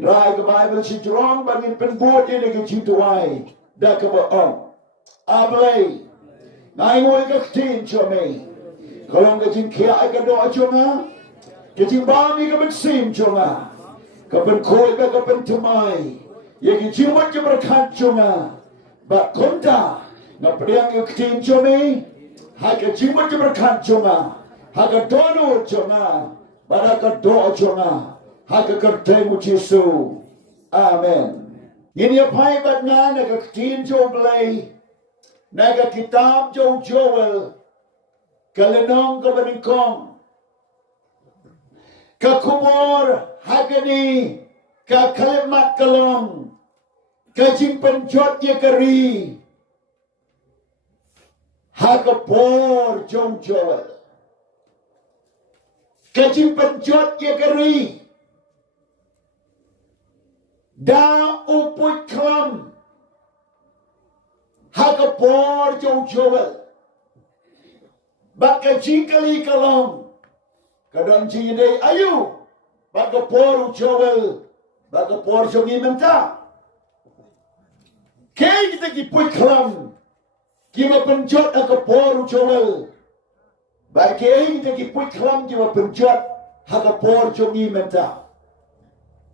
Rai ke Bible si Jerong bangin penbuat ini ke cintuai. Dah ke bohong. Ablay. Nai ngoi ke tin cumi. Kalau ke jin kia ke doa cuma. Ke jin bami ke bensim cuma. Ke benkoi ke bentumai. Ye ke jimat ke berkat cuma. Bak konta. Ngapriang ke tin cumi. Hai ke jimat ke berkat cuma. Hai ke dono cuma. Pada ke doa cuma. Haka kertemu Yesu. Amen. Ini apa ibat na nagkatin jo blay. Nagakitab jo Joel. Kalenong kabaningkong. Kakumor hagani. Kakalimat kalong. Kajingpynjot yakari. Haka por Jong Joel. Kajingpynjot yakari. Da uput klam haka por Jong Joel baka jingkali kalong kadang jingide ayu baka por Joel baka por Jong imenta kay kita kiput klam kima penjot haka por Joel baka kita kiput klam kima penjot haka por Jong imenta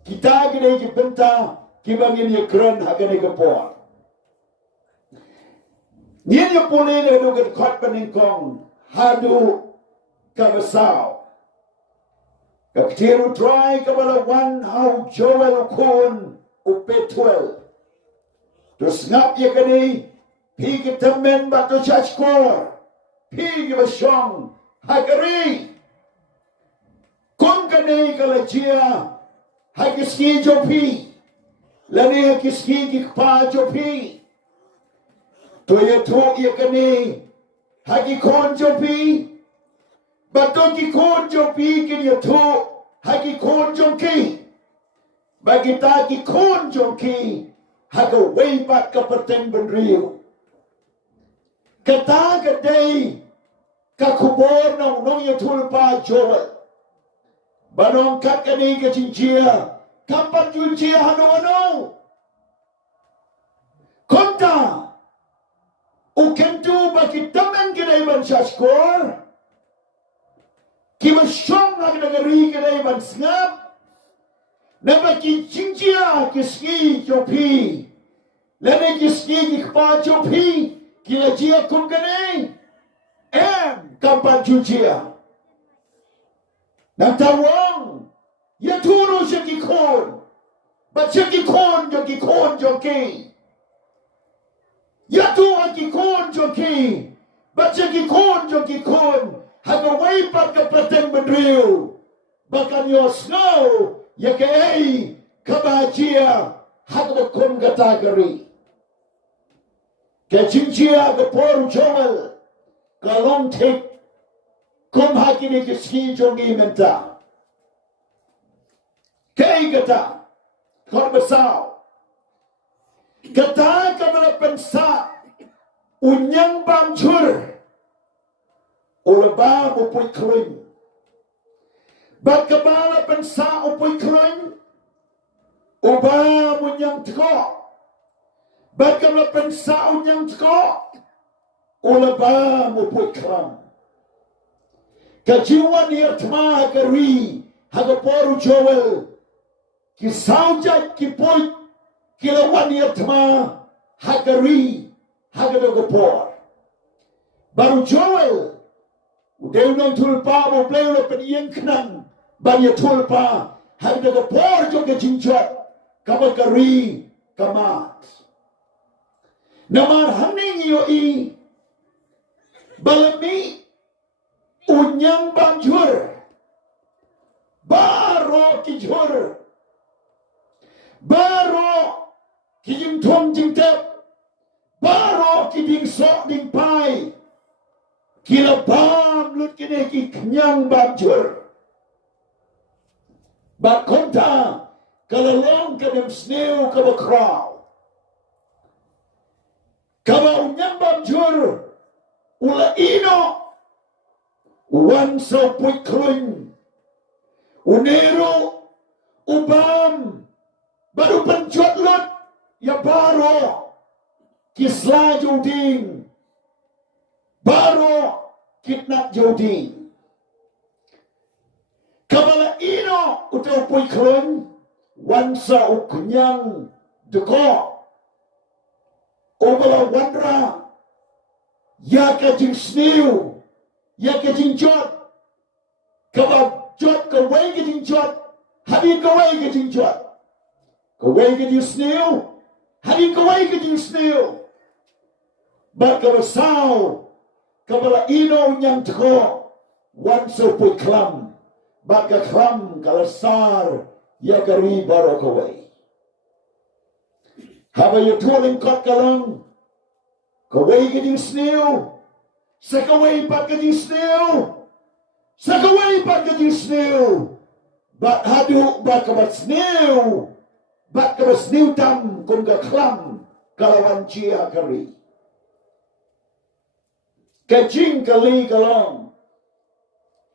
kita gini jibenta kibangin ye keren hagani kapor. Nien ye puli ne do get kot peningkong hadu kabasau. Kaptiru try kabala one how Joel kun upetwel. Terus ngap ye kani pi kitamen batu chachkor pi gibashong hagari. Kun kani kalajia hai kiski jopi lani hai kiski kikpa jopi to ye to ye kani hai ki kon jopi bato ki kon jopi kin ye to hai ki kon jonki bagi ta ki kon jonki hai ko wei bat ka perteng benriu kata kadai ka kubor nong ye tulpa Joel Banong kat kani ke cincia. Kapan cincia hano-hano? Konta. Ukentu bagi taman kedai ban syaskor. Kima syong nak negeri kedai ban sengap. Nabaki cincia kiski jopi. Lene kiski kikpa jopi. Kila jia kum kani. Kapan cincia? Nantawang, ya turu syakikon, bat syakikon joki, ya tu akikon joki, bat syakikon joki kon, haga waipat ke peteng bendriu, bahkan yo snow, ya ke kabajia, haga kon kategori, ke cincia ke Por Jong, kalong tek. Kom hakini kiski jongi menta. Kay kata. Kor besau. Kata kamala pensa. Unyang bamchur. Ulaba upui kruin. Bat kabala pensa upui kruin. Uba unyang tko. Bat kamala pensa unyang tko. Ulaba upui kram. Kajiwan yatma kari haga Por Joel ki saujat ki poit kilawan yatma hagari haga doga por baru Joel udeu nong tulpa mo pleo le peniyeng kenang banya tulpa haga doga por joga Jingpynjot kabakari kamat namar haning yo i balami unyang banjur baro kijur baro kijim thom jingtep baro kiding sok ding pai kila bam lut kine ki knyang banjur bat konta kalalong kadem sneu kabakraw kaba unyang banjur ula ino Wan so puit kruin. Unero ubam baru penjot lut ya baro kisla joding baro kitnap joding kabala ino utaw poy klon wansa uknyang deko obala wandra iaka jing sniu iaka jing jot kabab jot kawai ke jing jot hadin kawai ke jing jot kawai ke jing sniu hadin kawai ke jing sniu ba kabasao kabala ino nyang deko wansa poy klam baka kram kalasar ya kari baro kawai haba ya tualing kot kalang kawai ke jing sniu sa kawai pat ke jing sniu sa kawai pat ke jing sniu bat hadu baka bat sniu bat ka bat sniu tam kum ka kram kalawan chia kari ka jing kali kalang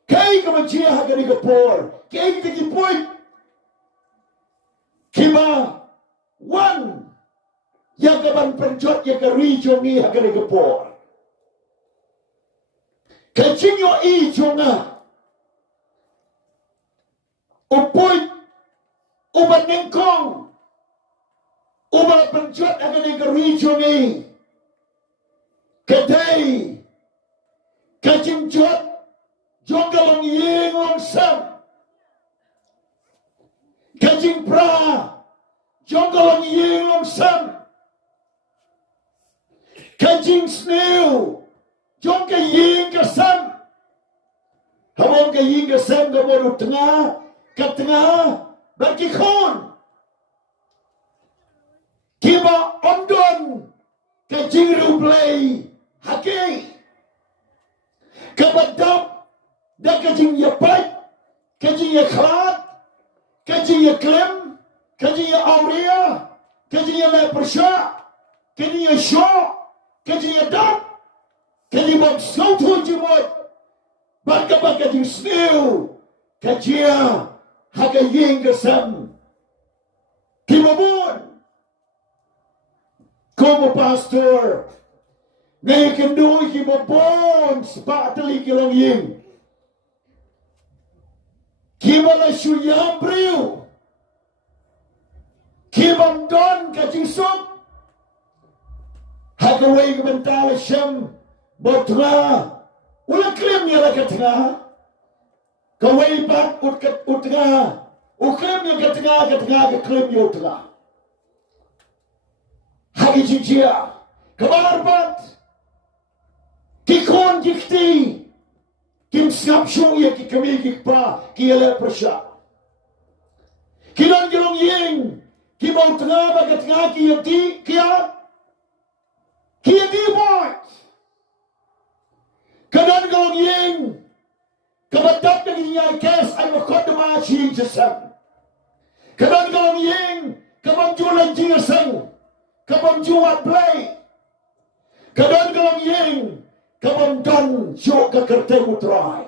kay kamajia hagani kapor kay tiki point kiba one yagaban penjot yagari jongi hagani kapor kachinyo I jonga upoit uban nengkong uban penjot hagani gari jongi kadai kachinjot Jonggalong ying long sam kajing pra jonggalong ying long sam kajing snew jongga ying ka sam habong ka ying ka sam ka boru tengah bagi khon kiba ondon kajing ruplay hake kabadam dan kajing ya pai, kajing ya khalat, kajing ya klem, kajing ya aurea, kajing ya lepersha, kajing ya shaw, kajing ya dap, kajing bom sautu jimot, baka kajing snew, kajia haga ying kesam, kimabun, como pastor, ngayon kendui kimabun, sepatali kilong ying. Kibala shuyam priu kibam don kajisuk hakawai kebentala syam botra ula klim ya lakatna kawai pat utga uklim ya katga klim ya utga hagi jinjia kabar pat kikon kikti kim skap shung ya ki kami ki pa ki ele persha kilan gelong ying ki mau tengah bagat tengah ki yati ki boy kadan gelong ying kabatat dengan ya kes ay makot ma chi jesam kadan gelong ying kabam jualan jingasang kabam jual play kadan gelong ying kabamdan syok ke kertai utrai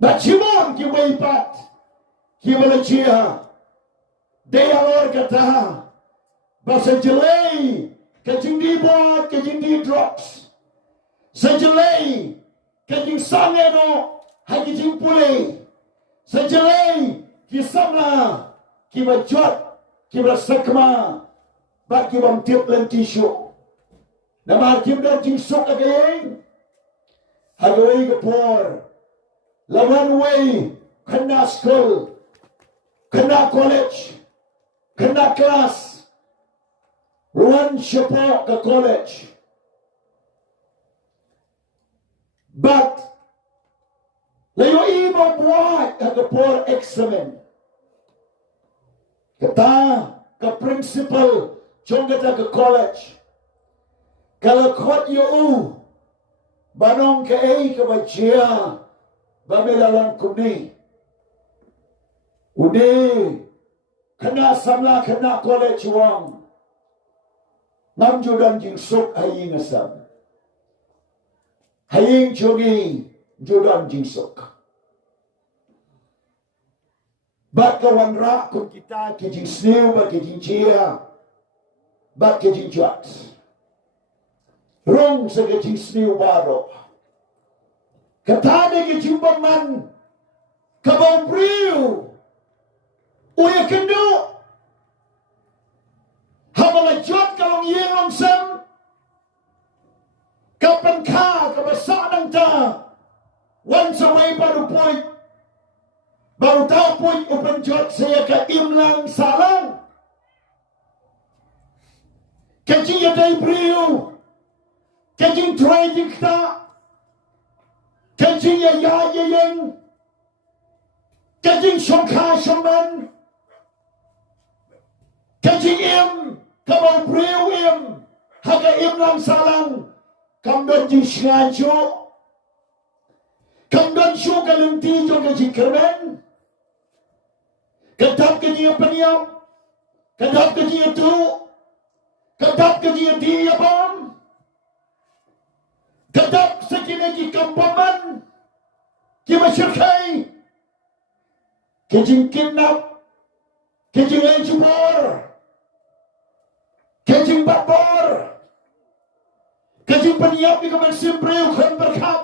bacimon ki waipat ki malajia daya lor kata bahasa jelai kajing di buat kajing di drops sejelai kajing sangeno hagi jing pulai sejelai ki samla ki bajot ki bersakma bak ki bam tiap lenti syok nama kim dan jing sok again hagawai kapor lawan way kena school kena college kena kelas ruan siapa ke college but layo iba buat kapor examen kata ke principal jong kata ke college kalau khot yo banong ke ke bajia babelalang kuni ude kena samla kena college wang nam judan jing sok haying asam haying jogi judan jing sok Bat kawan rak kun kita ke jing sniu ba ke jing chia. Bat ke Jingpynjot. Rong sa ke jing sniu baro. Katane ke jing paman. Kabang priu. Uya kendo. Habala jot kalong yeng long sam. Kapan ka kabasa nang ta. Once away baru point. Baru tahu point open jot saya ke imlang salang. Kajing ya day priu. Kajing try dikta. Kajing ya yeng. Kajing syongka syongman. Kajing im. Kabau priu im. Haga imlang salang. Kamdan jing shanjo. Kamdan shu kalimti jo kajing kermen. Kadap kajing paniyaw. Kadap kajing tu. Kadap kajing diyabam. Kadap sekinagi kampaman. Kima syirkai. Kajing kidnap. Kajing lenjubor. Kajing babor. Kajing paniyaw ni kaman simbriw kan berkat.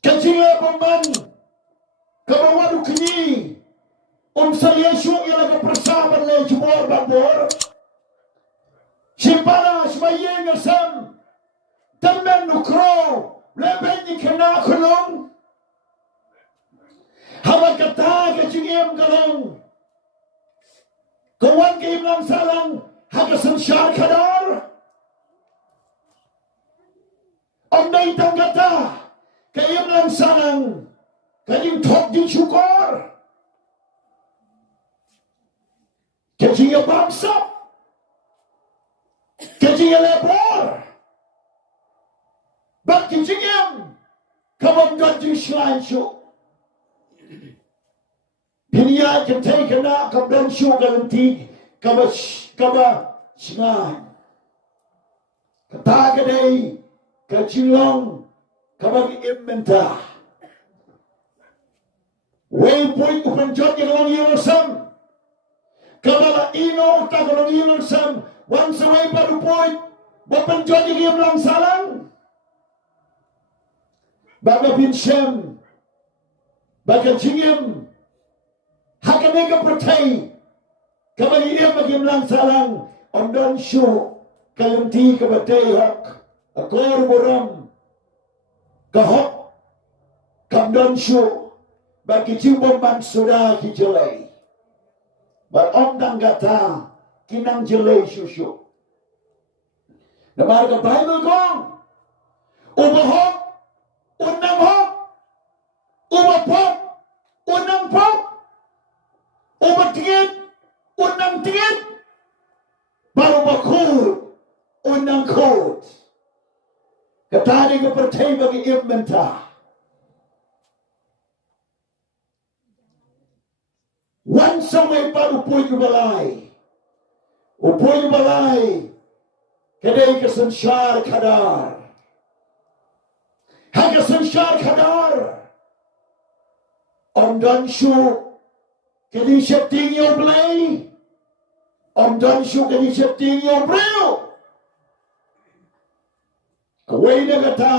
Kajing lebaman. Kabawadu kini. Saliyasyo ilaga persaban lenjubor babor. Simpana sebayang asam. Temen nukro. Lebenyi kena kulong. Hawa kata kajing im kalong. Kawan ke imlang salang. Haga sansyar kadar. Omday tanggata. Ke imlang salang. Kajing top di syukur. Kajing ya bangsa. Kajing ya lebor. Bak kajing yang. Kawan kajing selansyo. Piniya kentay kena kabdan syo kalantig. Kaba singan. Kata kadai. Kajing long. Kabag immenta. Waypoint upanjot yang long yung asam. Kabala ino ta kalong yung asam. Once away baru point. Upanjot yung lang salang. Baga pinsem. Baga jingim. Hakanega pertai. Kabali iya magim lang salang. Ondan syo. Kalanti kabatay hok. Akor buram. Kahok. Kamdan syo. Bagi jiwa man sudah kijelai. Bar omdang gata. Kinang jelai susu. Namar ka Bible kong. Ubahok. Unang hok. Ubapok. Unang pok. Ubatingit. Unang tingit. Baru bakut. Unang kut. Katani ka pertay bagi immenta. Once away baru upoy balay. Upoy balay. Kadai kesensyar kadar. Haga sensyar kadar. Om dan syu. Kadi syepting yung play. Om dan syu kadi syepting yung brew. Kaway na kata.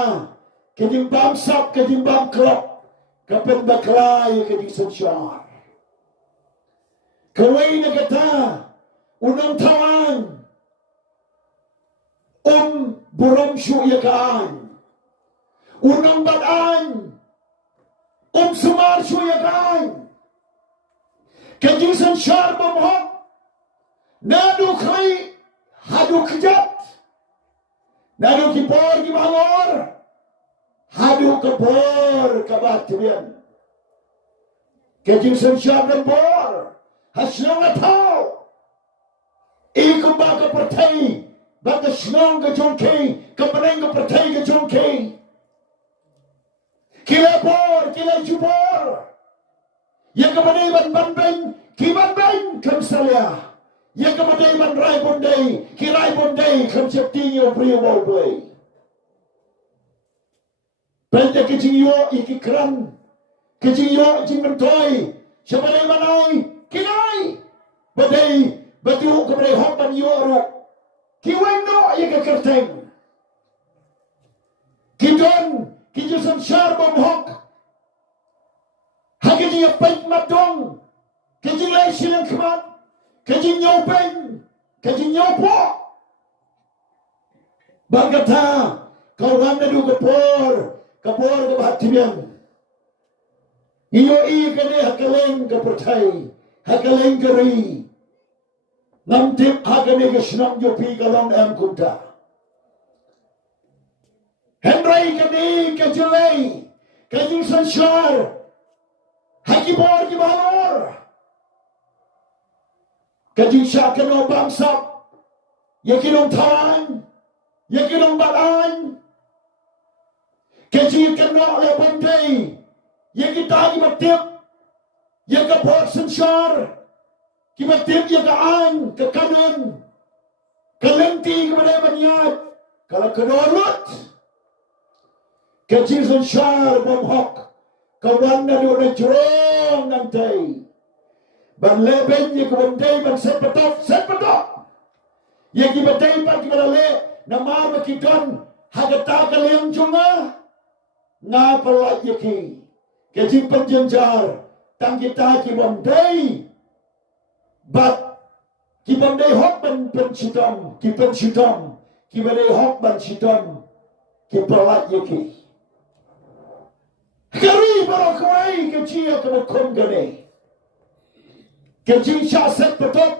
Kadi bamsap, kadi bamklop. Kapan baklay kadi sensyar. Kaway na kata, unang tawan, buram syuyakaan, unang bataan, sumar syuyakaan, kajisan syar bamhok, nadu kay, hadu kejat, nadu kipor kibangor, hadu kepor kabatibian, kajisan syar bamhok, Haslong atau ikut baka pertai baka snong ke jongke kepeneng ke pertai ke jongke kila jubor yang kepeneng ban beng kiban beng kamsalia yang kepeneng ban rai bondai kirai bondai kamsepti yo priyo boy pente kecing yo iki kran Kejio Jingpynjot Sebagai manai Kinai Badai Batu kepada hokban yoru Kiweng no Ia kekerteng Kidon Kijusan syar bom hok Hagi dia baik matong Kejing lai silang kemat Kejing nyopeng Kejing nyopo Bagata Kawan nadu kapor kebahagiaan Iyo kene hakaleng kepercayai Hakaleng keri Namtip hakane kesenam jopi kalong kunta Henry kene kejelai Kejing sansyar Hakibor kibalor Kejing syakano bangsap Yakinong tawan Yakinong balan Kejing kena oleh bandai Yang kita kibatip Yang kapor sansyar Kibatip yang kaan ke kanan Kelenti kepada banyat Kalau kedorot Kejing sansyar bomhok Kawan na doon na jurong nantay Ban leben yang kabandai ban set patok Yang kibatay pa kibalale Nama makidon Hagata kalayang junga Nga pala yaki Kejing penjenjar Tang kita kibandai Bat Kibandai hok ban pensidam Kipensidam Kibandai hok ban sidam Kipala yaki Kari baru kawai kecil kemakon gane. Kecil syaset betul.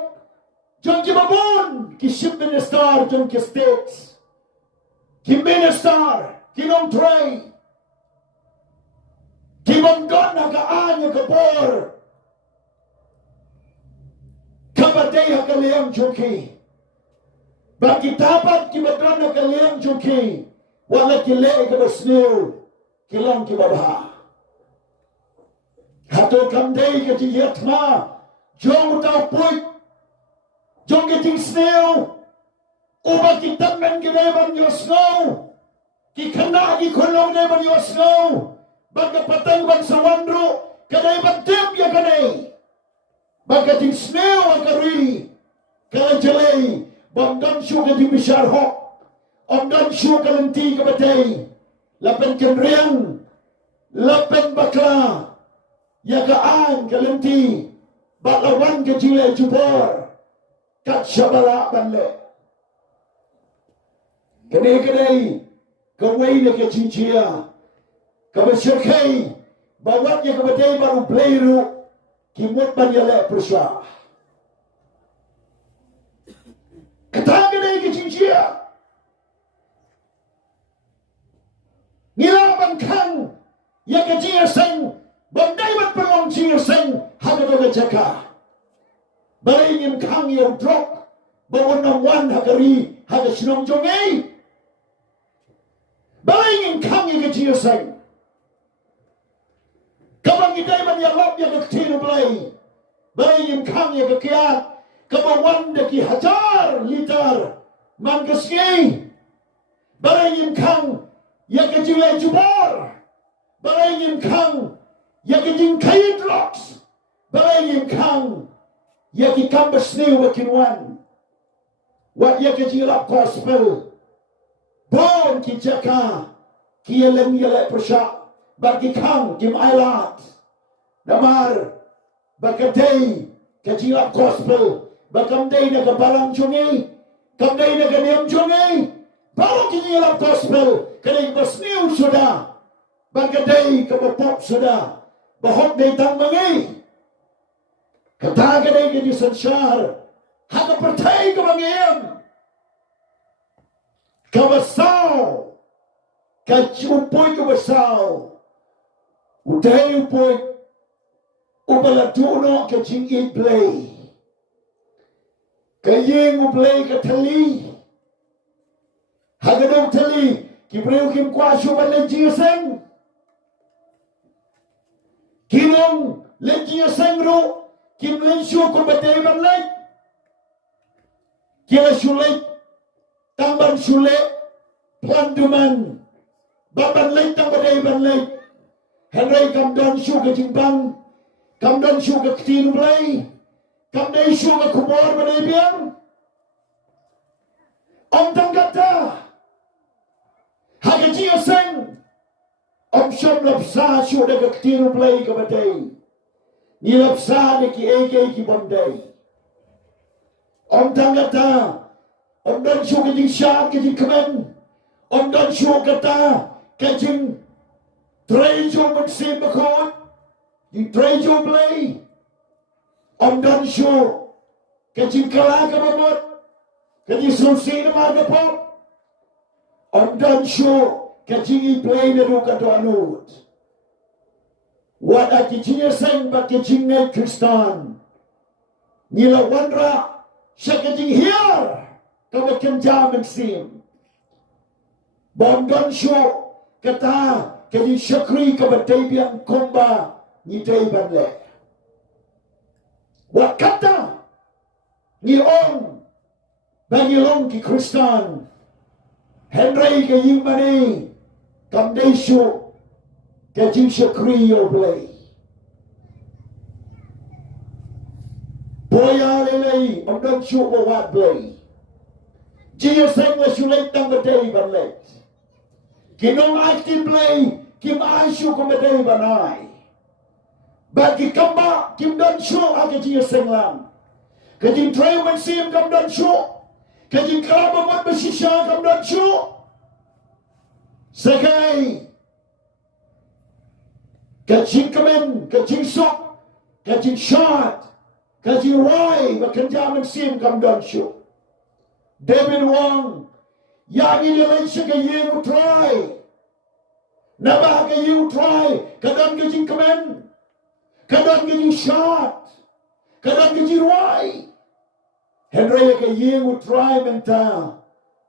Jom kibabun kisip minister jom ki states. Ki minister kinong tray. Kibanggon nagaan yung kapor. Kabatay hakaliyang juki. Bagi tapat kibagron hakaliyang juki. Wala kilay kabasniw. Kilang kibabha. Hato kamday kati yatma. Jong utaw puit. Jong kiting snail. Uba kitamen gineban yung snow. Kikana kikulong neban yung snow. Baga patang ban sa wandro. Kanay bagdip ya kanay. Baga ting snail ang kari. Kanay jalay. Bangdan siyo kating bisyarhok. Omdan siyo kalanti kabatay. Lapen kenriang, lapen bakla, yagaan kalanti, balawan kecile jubor, kat syabala banle. Kedai-kedai, kawai na kecincia, kabasyarkai, bawatnya kabadai baru bleiru, kimut banyale persya. Ketang-kedai kecincia, Ngilaban kang yang kecil seng bandai bat pelong cil seng hagato kecaka baringin kang yang drop bawon namwan hagari haga sinong jongai baringin kang yang kecil seng kabang idai ban yang lop yang kecil belai baringin kang yang kekiat kabawan deki hajar liter man kesngi baringin kang yang kecil jubor, balai kang, yang kecil kain rocks, balai kang, yang kikam bersniu wakinwan, wat yang kecil up gospel, bon kijaka, kielem yelek persyak, bagi kang kim ailat, namar, bakadei kecil up gospel, bakamdei naga balang jungi, kamdei naga niam jungi. Baru kini dalam gospel kena bersniu sudah bagadai kebapop sudah bahok datang mengi kata gadai kini sensyar haka pertai kebangian kabasau kacupui kabasau udai upui ubalatuno kacingit play kayeng uplay katali Hagadong tali, kibreu kim kwasyo ban legiaseng. Kinong legiaseng ro, kim lensyo kung batay ban lay. Kila syulay, tamban syulay, planduman, baban lay tang batay ban lay. Henry kam dan shu ke Jingpang, kam dan shu ke Ktin Play, kam dan shu ke Kumor Manebiang. Om tang kata, hagaji aseng, om syom lapsa shu de ke Ktin Play ke Batay, ni lapsa de ki ege ki Bombay. Om tang kata, om dan shu ke Jing Shan ke Jing Kemen, om dan shu kata ke Jing Trejo Munsim Bakot, Jing Trejo Play, om dan shu ke Jing Kala ke Babot, ke Jing Sulsi na mga po, om dan shu ke Jing Play na do ka to anut. Wada ki Jing Seng ba ke Jing Ngay Kristan, nila wandra siya ke Jing Hiar, kawakan jaman sim. Bom dan shu kata kadi syakri kepada biang komba ni day banle. Wat kata ni on bagi long ki Kristan Henry ke yimani kam day shu kadi syakri yo play. Boya lelei om dan shu wat play. Jia seng la shu leit tang day banle. Kinong active play, kim aisyu kumadai banai. Bagi kamba, kim dan syu aga jia senglang. Kajing trail mansim kam dan syu. Kajing kalaba mat bersisya kam dan syu. Sekai. Kajing kemen, kajing sok, kajing shot, kajing roy, makan jaman sim kam dan syu. David Wong, yang ini lain syaka you try. Nabah ka you try. Kadang ka jing kemen. Kadang ka jing shot. Kadang ka jing ruai. Henry ka you try menta.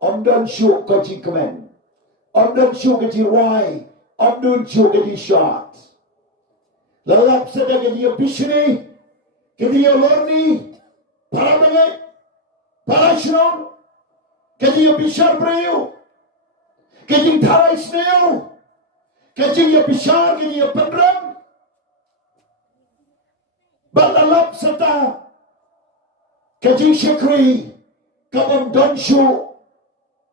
Om dan syuk ka jing kemen. Om dan syuk ka jing ruai. Om dan syuk ka jing shot. Lalap sada ka jing bishni. Ka jing lorni. Para mangay. Para syaw. Kajing bishar brayo, kajing tharai snail, kajing bishar, kajing pendram, balalap serta kajing syakri, kabam donshu,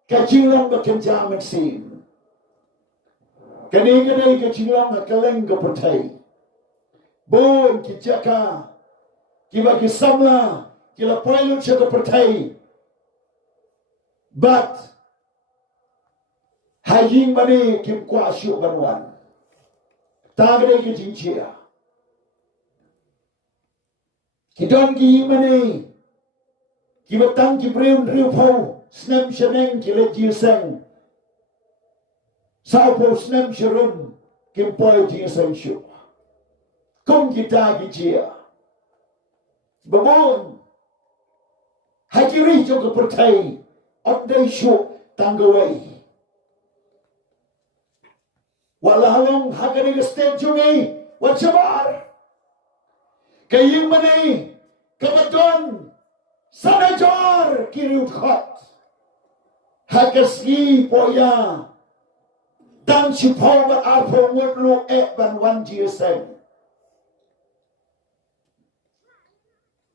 kajing long berkenjaman sim. Kadang-kadang kajing long kaleng kepertai, bon kijaka, kiba kisamla, kila pilot siya kepertai. But haying mani kim kwa syuk banwan. Tagade ke jinchia. Kidon ki mani ki batang ki breun riu pau snem sheneng ki le jiseng. Sao po snem sherun kim poi jiseng syuk. Kum kita ki jia. Babon hakiri jok pertai. Om day syuk tanggawai. Walalong hagani ke stage jungi. Wajabar. Kaying mani. Kamadon. Sanajar. Kiriut khot. Hagasgi poya. Dan sipaw mat arpo ngutlu ban wan jiseng.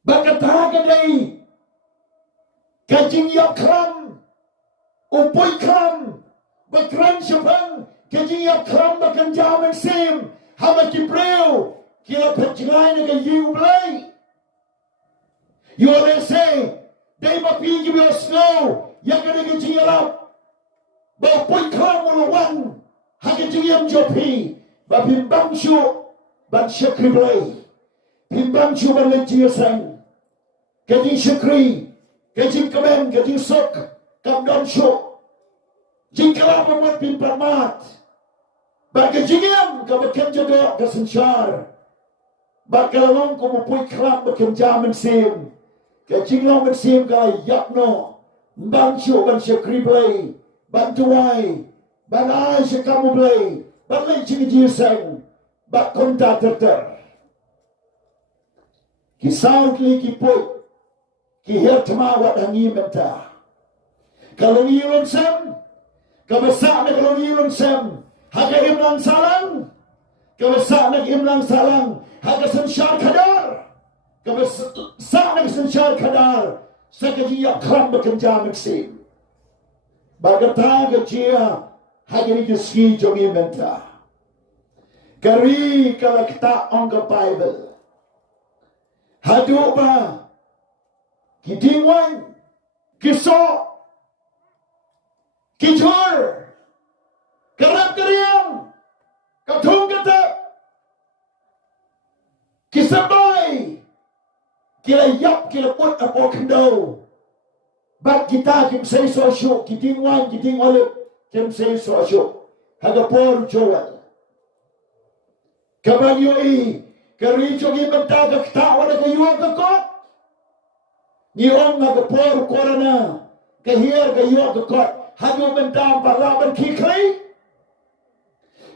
Bakataga day. Kajing yap kram, upoy kram, bakran syapang, kajing yap kram bakan jaman sim, hama kibreu, kila penjilai naga you blay. You always say, day mapi give you snow, yang kada kajing yalap, ba upoy kram ulawan, hagajing yam jopi, ba pimbang syu, ban syakri blay, pimbang syu ban lejiyasang, kajing syakri, kajing kemen, kajing sok, kam dan syuk. Jing kalap membuat pimpan mat. Bagi jingam, ka bakan jadok, ka sensyar. Bakal long ko mupui kram bakan jaman sim. Kajing long man sim ka yapno. Mbang syuk ban syakri blay. Ban tuwai. Ban ay syakamu blay. Ban lay jing jiseng. Bak konta terter. Kisau kli kiput. Kihir temawat hangi menta. Kalau ngilon sem, kebesak na kalau ngilon sem, hagahim lang salang, Kabasa nak imlang salang hagasan syar kadar. Kabasa nak sensyar kadar sakaji yak kram bekenja meksim. Bagata gajia hagini juski jongi menta. Kari kalakta angka Bible. Hadu ba kidingwan kiso kijur karap kariang katung kata kisabay kila yap kila put apo kendo bat kita kim say so asyo kidingwan kiding olip kim say so asyo haga Por Jong kabanyo kari jogi benta ka ktawa na kayo ka kot niong haga Por korana kahir kayo ka kot haga benta palaban kikli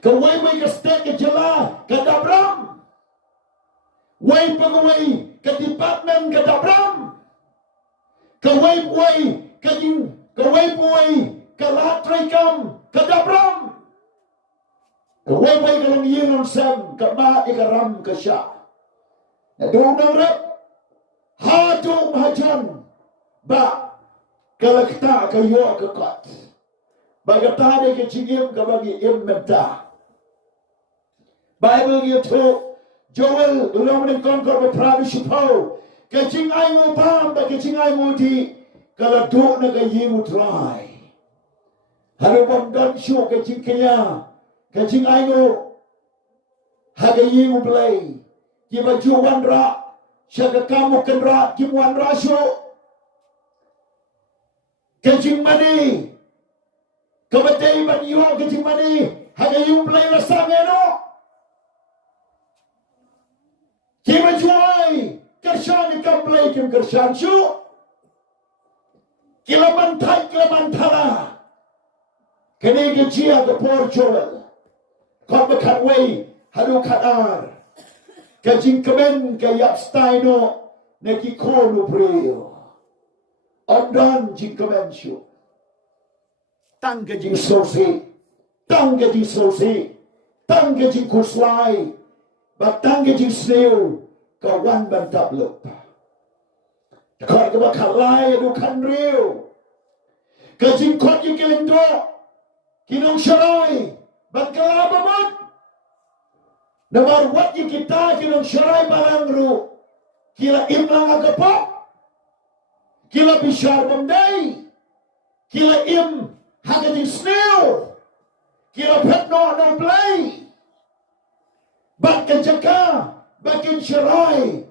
kaway may kastek ka jala kadabram way pagaway ka department kadabram kaway kalatrikam kadabram kaway kalang yinong sam kama ikaram kasya nadung nang rep hadong hajan ba kalakta kayo kakot bagatane ke chigim kabagi immenta Bible gitu Joel ulong kongkor beprabi sipaw kaching ay mo bam ba kaching ay mo di kaladu na kayi mo try harubang don show kaching kaya kaching ay mo hagayi mo play kiba juwan ra siya kakamu kenra kimuan ra show kaching mani kabatay man iyo kaching mani hagayi mo play rasa ngeno Kima juai kershan ikamplay kim kershan shu kilaman thala kene gejia ke Por Jong kot bekat wei hadu kadar kajing kemen kayak staino neki konu brio ondan jing kemen shu tang kajing sosi tang kajing kuslai batang kajing snail kawan bantap lup kau keba kalai du kan riu kajing kot ikelendo kinong syarai batkala babat namar wat kita kinong syarai balangru kila imlang agapok kila bishar bamdai kila im hagajing snail kila petno no play Bat kejaka, bakin syarai,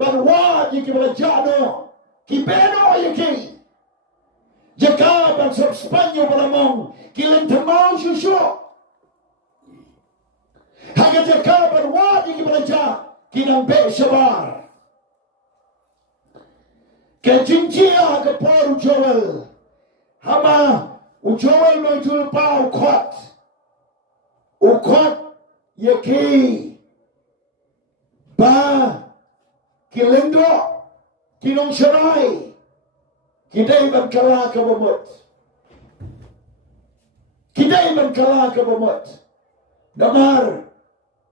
barwad yiki balajano, kibeno yiki. Jaka ban sob Spanyo balamong, kilentamau syusyo. Haga jaka barwad yiki balaja, kinambe syabar. Kejinjia ke Por Jong, hama ujoel no itul pa ukot yaki ba kilendo kinong syarai kidai ban kala ka bomot damar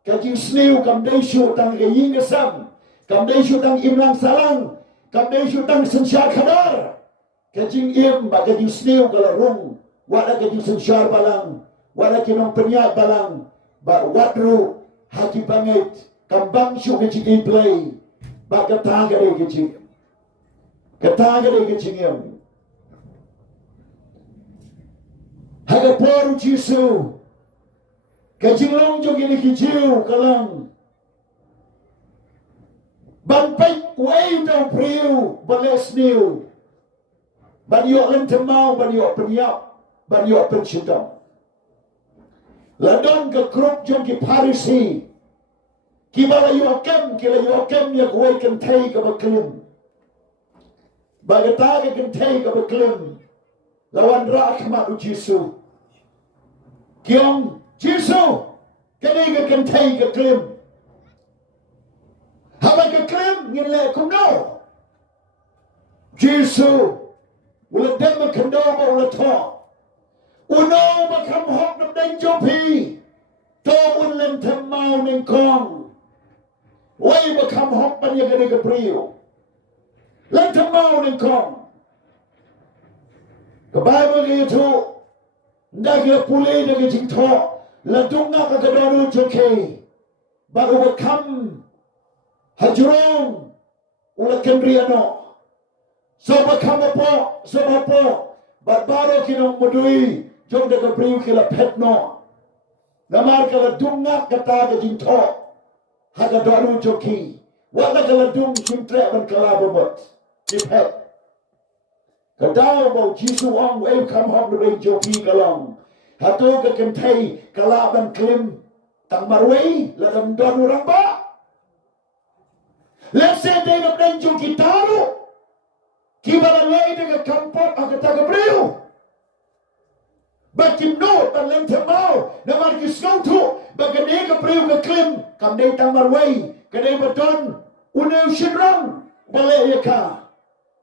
kajing sniu kam deishu tang gaying sam kam deishu tang imlang salang kam deishu tang sensyar kadar kajing im ba kajing sniu kala rung wala kajing sensyar balang wala kinong penyat balang ba wadru haki bangit kambang syu kecing play ba katagare kecing yam haga Por Jisu kecing long jog ini kecil kalang ban pai way down priu bales new ban yo lentemau ban yo penyap ban yo pencidam Ladon ke grup jom ki Parisi. Kibala yuakem, kila yuakem ya kuwai kentay ka baklim. Bagataga kentay ka baklim. Lawan rahmat u Jisu. Kiong Jisu, kaniga kentay ka klim. Haba ka klim, ngin kum no. Jisu, wala dema kendo ba wala to. Uno makam hok nam deng jopi Tobun len temau ning kong. Way become hot ban ya gani Gabriel. Len temau ning kong. Ke Bible itu ndak ya pulih ndak jingtho. La dunga ka kadonu joke. But overcome hajrong ula kendriano. So become apa. But baro kinong mudui jong de Gabriel kila petno. Namar kala dunga kata ka jingtho. Haga daru joki. Wala kala dung simtre ban kala babot. Dipet. Kadaw mo Jisu ang way come home de joki kalong. Hato ka kentay kala ban klim. Tang marway, ladam donu ramba. Let's say they don't bring you gitaru. Kibala lay de kampot agata Gabriel. But you know, but lem temau, na margis go to, but kane Gabriel ka klim, kam day tang marway, kane baton, unew shidrang, bale yaka.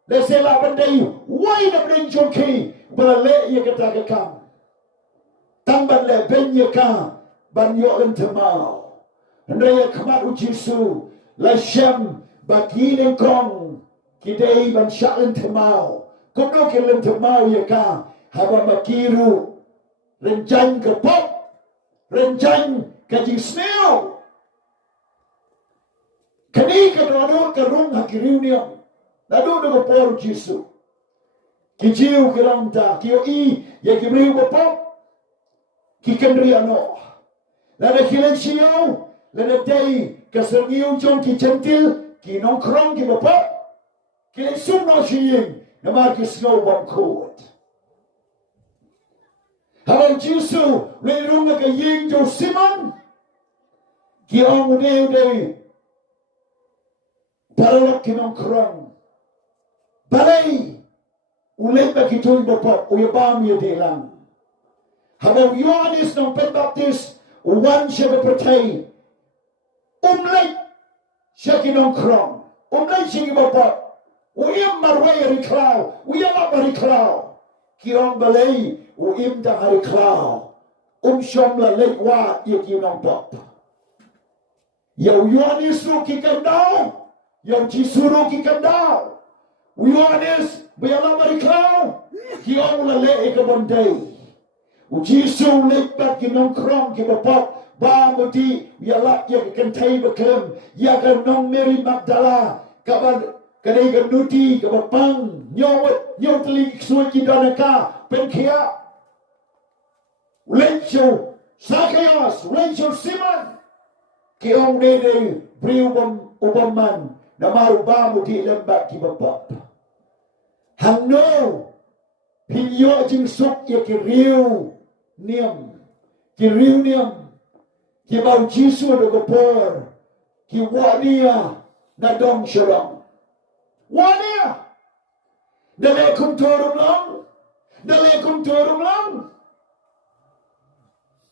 Let's say la banday, why na bring you ki, bale yaka ka kam. Tang ban le ben yaka. Ban yo len temau. Andaya kamat ujisu. La shem bagi ning kong. Kidei ban syak len temau. Kono ke len temau ya ka. Haba makiru. Renjang ke pop. Renjang ke jing snail. Kani ke dono ke rung hakiriu niam. Nadu dengan por ujisu. Kijiu ke ramta. Kio i ya kiberiu ke pop. Kikendri ano. Lada kilen siyo, lada day kasergiu jong ki centil, ki nongkrong ki bapak, kilen sumno siying, namar ki snow bom koot. Habang Jisu, lerunga ka ying jo Simon, ki ong uneu day, paralok ki nongkrong. Balay, ulit ba ki tuing bapak, uyabam ya delang. Habang Yohanes ng Penbaptist, Wan siya berpercaya, siya kinongkrong, siya kibaba, uyam marway riklaw, uyam riklaw, kirong balay, uyam da riklaw, siyom la lekwa iya kinongbap. Yaw Yohanes ro kikandaw, yaw Jisuro kikandaw, Yohanes bayala riklaw, kirong la le ikabanday. Jisu lebat kinongkrong kibapap ba mudi yalak ya kentai bekem ya kanong Mary Magdala kaban kadai ganuti kabapang nyawat nyawtli suai kidanaka penkia ulencho Sakayas ulencho Simon kiong dede briubam ubaman namaru ba mudi lembat kibapap hangno pinyo jing suk ya kiriu niam, kiriu niam, kibau Jisu ada kepor, kiwania nadong syarang, wania, dalekum torum lang,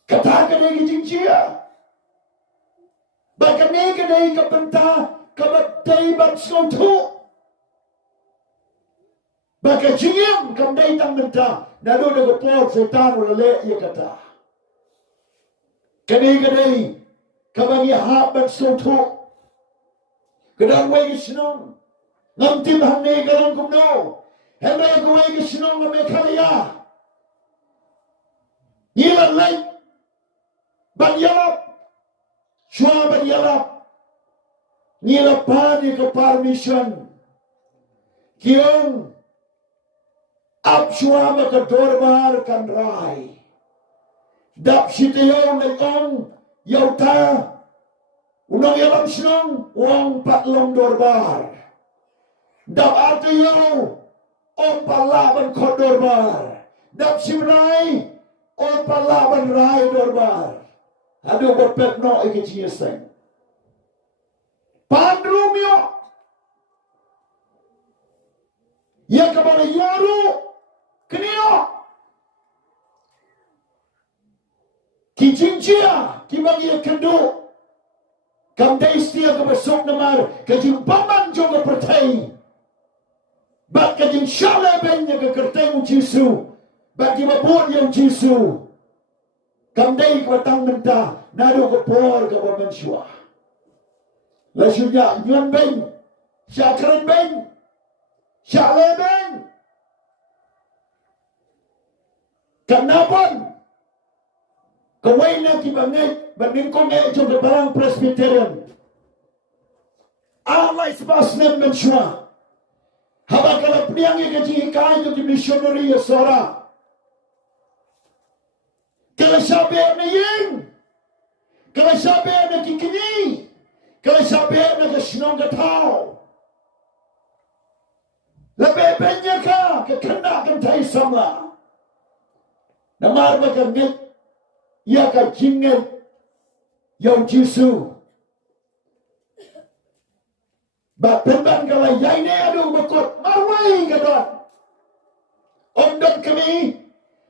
katakan lagi jingcia, bahkan ni kadai kapenta kabatay batskong tu. Baka jingim kam day tang menta nado de por setan wala le ya kata kadai kabang ya habat so to kadang way gisnong ngam tim hanne galang kumno hemre ko way gisnong me khalya yilan lay ban yalap shwa ban yalap nila pani ka permission kiong Ab suama ka dorbar kan rai. Dap sitayaw na ong yauta. Unang yalam sinong uang patlong dorbar. Dap atayaw ong palaban ko dorbar. Dap simray ong palaban rai dorbar. Ado berpet no ikiciyaseng. Pandrumyo. Ya kabala yoru. Kenio kijinjia kibagi kendo kam daistia ka besok namar kajing paman jonga pertai bat kajing shala benya ka kertai mu Jisu bagi mabot yang Jisu Kamdai ka batang menta, nado ka por ka bamansua. Lasunya nyuan beng, siya keren beng, siya le beng. Kenapa? Kawai na kibangai, banding ko ngay yung barang Presbyterian. Allah ispas na mensua. Haba kalap niyang ikajihikay yung missionary sora. Kala sabi na yin. Kala sabi na kikini. Kala sabi na kasinong katao. Labebenya ka, kakana kang tayo sama. Namarma kang ngit, iaka jingit, yung Jisu. Bapendan kala yay na adu makot, marway ka doon. Omdon kami,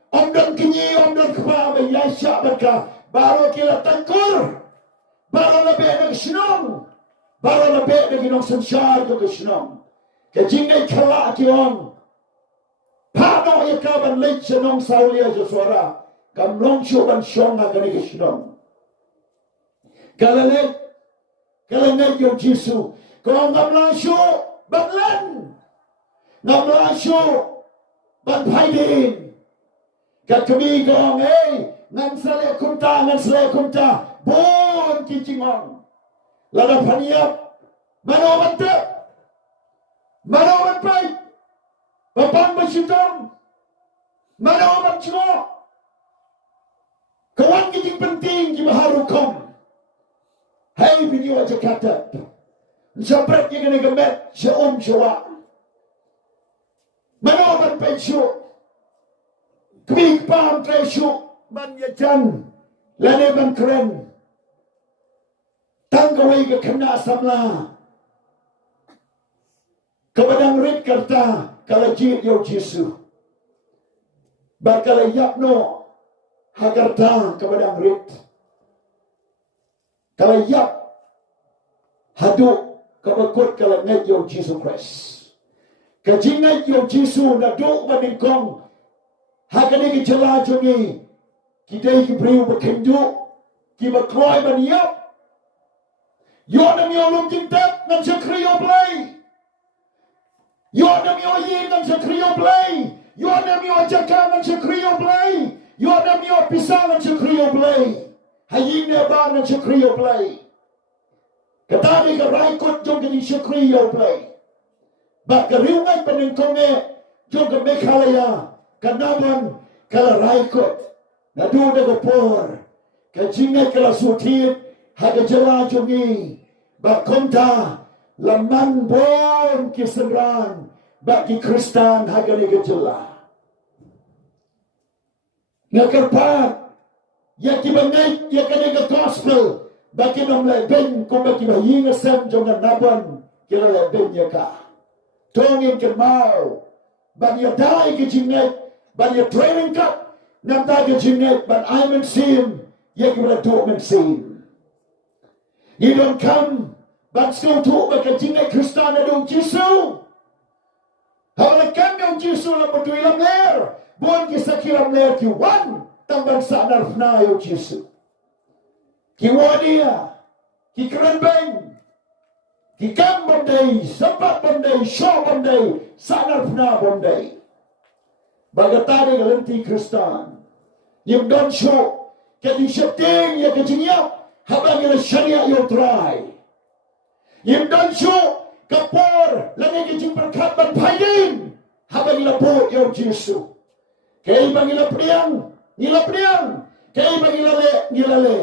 omdon kinyi, omdon kapa, may yasya ka, baro kila tangkur, baro labi ng sinong, baro labi ng ginong sansyar yung sinong. Kajingay kala kiyon, paano ikaban late siya nung saulia sa suara, kamlong siya siyong nga ganig sinong. Kalalit yung Jisu, kung ngamlasyo, baglan. Ngamlasyo, bagpaydin. Kat kami kong, ngan sale kumta, bon kicingong. Lada paniyap, manoman pay, papang masyutong, manoman cimo. Kawan kiting penting, kimaharukom. Hai pinyo Jakarta. Sabrat yang kena gemet, siya. Manoman pensyo. Kemik paham tresyo. Man yajan. Lane man keren. Tanggaway ka kena samla. Kabadang rit karta. Kalajit yaw Jisu. Bakala yapno. Hagarta kabadang rit. Kalayap. Haduk. Kabakot kalangay yung Jesus Christ. Kajingay yung Jesus na doon maningkong haganing ijala jungi kiday kibriw bakindu kibakloy maniyap yon ang yung lumjintap ng sa kriyo play yon ang yung yin ng sa kriyo play yon ang yung jaka ng sa kriyo play yon ang yung pisang ng sa kriyo play hayin na ba ng sa kriyo play. Katani ka raikot yung kini siya kriyo play. Baka riungay pa ng kome yung ka mekalaya kanaman kala raikot na doon na gopor kajingay kala sutit hagajala jungi bakonta laman bon kisenran baki kristan hagani gajala ngakarpat yakibangay yakani gospel baki nam leben kung baki mahing asem jong naban kila leben yaka tongin kemau ban ya dai ke jingnet ban ya training cup nam ta ke jingnet ban I men sim ya ki bra to men sim you don't come ban school to ba ke jingnet kristana dong Jisu hawala kam dong Jisu la batui lam ler bon ki sakiram ler ki wan tambang sa narfna yo Jisu ki wadia, ki keren beng, ki kam bondai, sempat bondai, show bondai, sanar pna bondai. Bagatari galenti Kristan, yung don show, kati syapting ya kejinyap, habang ila syariah yung try. Yung don show, kapor, lagi kejing perkatban paidin, habang ila po yung Jisu. Kaya ibang ila priang, kaya ibang ila le.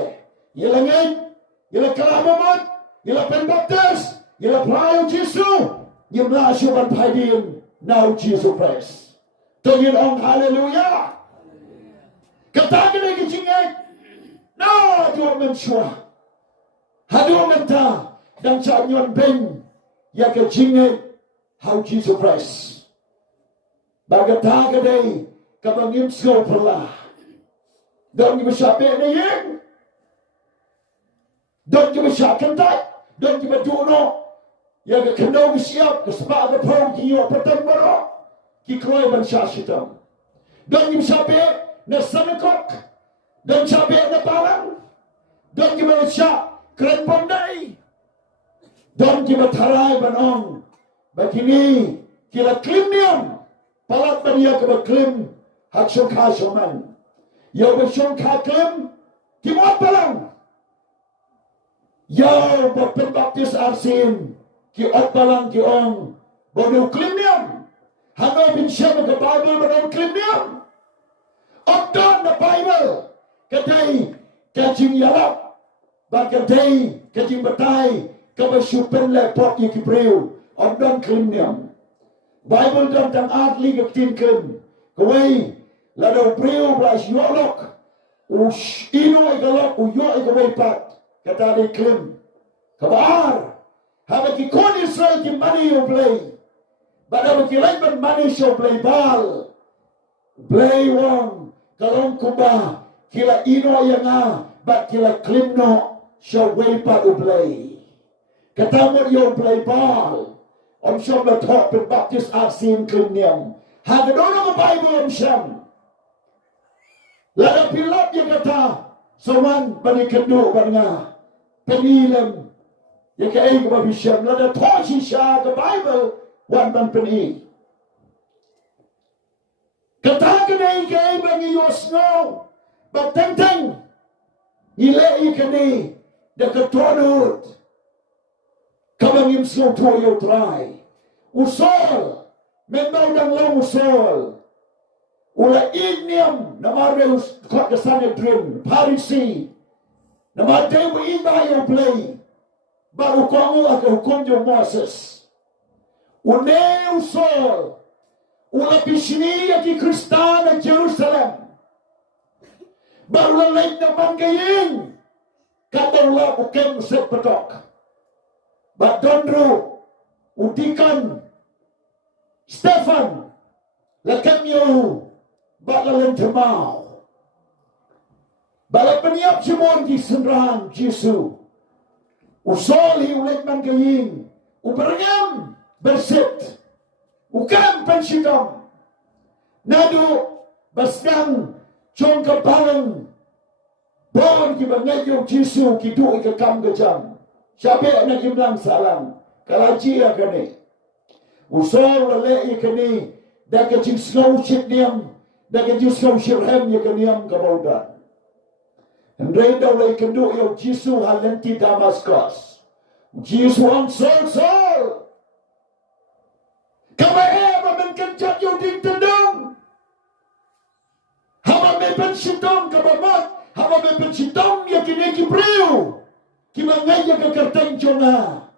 Ila ngayon, ila kalamamot, ila penbaptes, ila prayo Jisu, yung lasyo man paidin, now Jesus Christ. Tungin ang hallelujah. Katagan na kicingay, no, aduwa man siya. Aduwa man ta, dang sa anyon ben, ya kicingay, how Jesus Christ. Bagataga day, kabangim siya pala. Dang iba sabi na yin, don't give a shot, don't give a duno. Ya ga kendo siap, kespa ga pong kiyo patang baro. Ki kroy ban shashitam. Don't give sabe na sanakok. dan cabai na parang dan kita siya keren pandai dan kita tarai banong begini kila klimniam palat bania ke klim hak syongka syoman yo bersyongka klim kimot balang yo berpenbaptis arsin ki ot balang ki ong bodu klimniam hano bin syam ke Bible banong klimniam ot don the Bible kadai kajing yalap Bagay, kajing batay, kabasupan lepot yung kiprew, on don klimniam. Bible don tang adli kaktin klim, kaway, ladaw prew blas yolok, ino ay galok, uyo ay kaway pat, katali klim. Kabaar, haba ki kon Israel ki money yung play, bada ki laiban money show play ball, play wong, kalong kuba, kila ino yang bat kila klimno, show way pa ublay. Katamot yung play ball. Om siyam na top and baptist arsin klimniam. Hagadono ng Bible om siyam. Lada pilot yung kata. Saman panikado ba nga. Panilam. Yung kaing mabisyam. Lada tosi siya the Bible. Wan man pani. Kata ka na yung kaing mangiyos no. Bagtang-tang. Ilai ka ni. Dekatonut kabangim slow to your try usol memang dang long usol ula igniam namare kot kasane dream parisi namade we iba your play baru kongo ak hukum jo Moses une usol ula pisini ki Kristana Jerusalem baru lain naman gayeng Kabarlah bukan set petok. But Dondro, Udikan, Stefan, Lakamyo, Balalan Tamau. Balapaniap Simon di Senran, Jesu. Usoli ulit man gaying. Uberangam, berset. Ukam pensidam. Nado, Basdang, Chong Kapalang, Bon kita ngayo Jesu kidu ke kam ke jam. Siapa nak imlang salam. Kalaji akane. Usol lele ikane. Da ke jing slow shit niam. Da ke jing slow shirhem yakaniam kabaudan. Andrei daw lay kendu yo Jesu halenti Damascus. Jesu on sol. Kamae menkenjat yo ding tendang. Hama mepen sitong kabamot. Haba bepencitong ya kini kipriu. Kimangay ya kekerteng jonga.